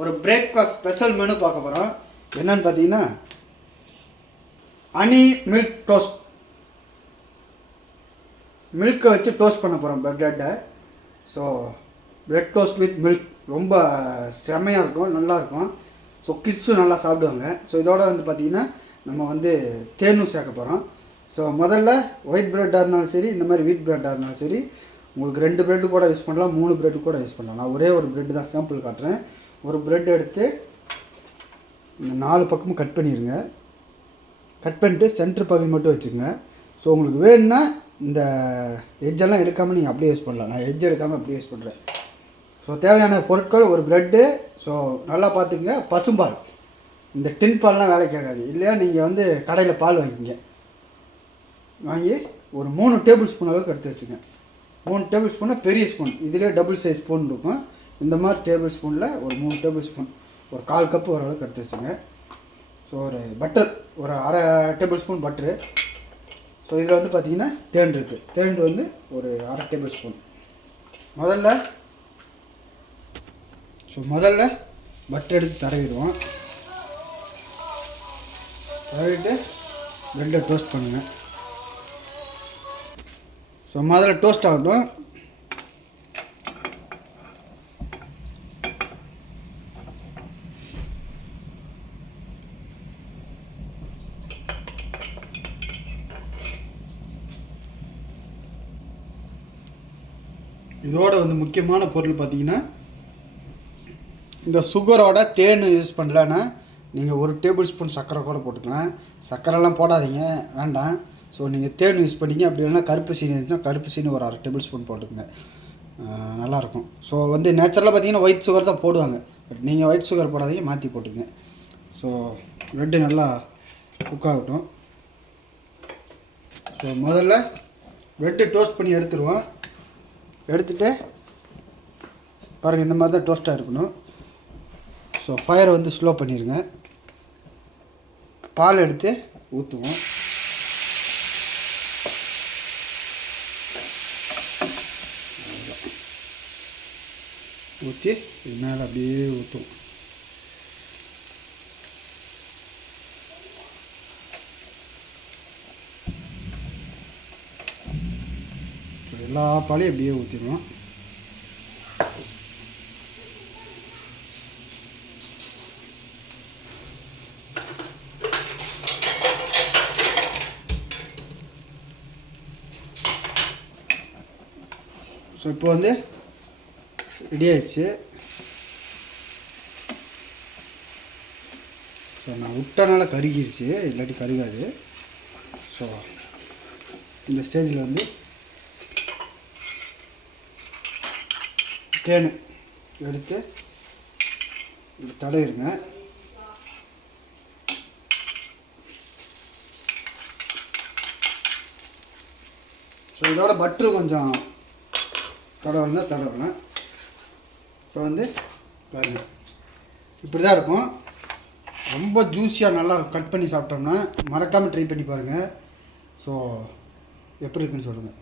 ஒரு breakfast special menu பார்க்க போகிறோம். என்னன்னு பார்த்தீங்கன்னா ஹனி மில்க் டோஸ்ட். மில்க்கை வச்சு டோஸ்ட் பண்ண போகிறோம் ப்ரெட்டை. So bread toast with milk ரொம்ப செம்மையாக இருக்கும், நல்லாயிருக்கும். ஸோ கிட்ஸும் நல்லா சாப்பிடுவாங்க. ஸோ இதோட வந்து பார்த்திங்கன்னா நம்ம வந்து தேனும் சேர்க்க போகிறோம். ஸோ முதல்ல ஒயிட் ப்ரெட்டாக இருந்தாலும் சரி, இந்த மாதிரி வீட் ப்ரெட்டாக இருந்தாலும் சரி, உங்களுக்கு 2 ப்ரெட்டு கூட யூஸ் பண்ணலாம், 3 ப்ரெட்டு கூட யூஸ் பண்ணலாம். நான் ஒரே ஒரு ப்ரெட்டு தான் சாம்பிள் காட்டுறேன். ஒரு ப்ரெட் எடுத்து இந்த 4 பக்கமும் கட் பண்ணிடுங்க. கட் பண்ணிட்டு சென்டர் பகுதி மட்டும் வச்சுக்கோங்க. ஸோ உங்களுக்கு வேணும்னா இந்த எஜ்ஜெல்லாம் எடுக்காமல் நீங்கள் அப்படியே யூஸ் பண்ணலாம். நான் எஜ்ஜ் எடுக்காமல் அப்படியே யூஸ் பண்ணுறேன். ஸோ தேவையான பொருட்கள் ஒரு ப்ரெட்டு. ஸோ நல்லா பார்த்துக்குங்க, பசும்பால். இந்த டின் பால்லாம் வேலைக்கு ஆகாது. இல்லையா நீங்கள் வந்து கடையில் பால் வாங்கிக்கிங்க. வாங்கி ஒரு 3 டேபிள் ஸ்பூன் அளவுக்கு எடுத்து வச்சுங்க. 3 டேபிள் ஸ்பூன்னா பெரிய ஸ்பூன், இதிலே டபுள் சைஸ் ஸ்பூன் இருக்கும். இந்த மாதிரி டேபிள் ஸ்பூனில் ஒரு 3 டேபிள் ஸ்பூன், ஒரு 1/4 கப்பு ஓரளவுக்கு எடுத்து வச்சுங்க. ஸோ ஒரு பட்டர், ஒரு அரை டேபிள் ஸ்பூன் பட்டரு. ஸோ இதில் வந்து பார்த்திங்கன்னா தேன் இருக்குது. தேன் வந்து ஒரு அரை டேபிள் ஸ்பூன். முதல்ல பட்டர் எடுத்து தடவிடுவோம். தடவிட்டு ப்ரெட்டை டோஸ்ட் பண்ணுங்கள். ஸோ முதல்ல டோஸ்ட் ஆகட்டும். இதோட வந்து முக்கியமான பொருள் பார்த்திங்கன்னா, இந்த சுகரோட தேன் யூஸ் பண்ணலன்னா நீங்கள் ஒரு டேபிள் ஸ்பூன் சர்க்கரை கூட போட்டுக்கலாம். சர்க்கரைலாம் போடாதீங்க, வேண்டாம். ஸோ நீங்கள் தேன் யூஸ் பண்ணிங்க. அப்படி இல்லைன்னா கருப்பு சீனி இருந்துச்சுன்னா கருப்பு சீனி ஒரு அரை டேபிள் ஸ்பூன் போட்டுக்கோங்க, நல்லாயிருக்கும். ஸோ வந்து நேச்சுரலாக பார்த்தீங்கன்னா ஒயிட் சுகர் தான் போடுவாங்க. பட் நீங்கள் ஒயிட் சுகர் போடாதீங்க, மாற்றி போட்டுங்க. ஸோ ப்ரெட்டு நல்லா குக் ஆகட்டும். ஸோ முதல்ல ப்ரெட்டு டோஸ்ட் பண்ணி எடுத்துருவோம். எடுத்துகிட்டு பாருங்கள், இந்த மாதிரி தான் டோஸ்ட்டாக இருக்கணும். ஸோ ஃபயரை வந்து ஸ்லோ பண்ணிடுங்க. பால் எடுத்து ஊற்றுவோம். ஊற்றி இது மேலே அப்படியே ஊற்றுவோம். ஸோ எல்லா பாலையும் அப்படியே ஊற்றிடுவோம். ஸோ இப்போ வந்து ரெடி ஆயிடுச்சு. ஸோ நான் விட்டனால கருகிடுச்சு, இல்லாட்டி கருகாது. ஸோ இந்த ஸ்டேஜில் வந்து தேன் எடுத்து தடவிடுங்க. ஸோ இதோட பட்டரு கொஞ்சம் தடவலாம். இப்போ வந்து பாருங்கள், இப்படி தான் இருக்கும். ரொம்ப ஜூஸியாக நல்லா கட் பண்ணி சாப்பிட்டோம்னா மறக்காமல் ட்ரை பண்ணி பாருங்கள். ஸோ எப்படி இருக்குன்னு சொல்லுங்கள்.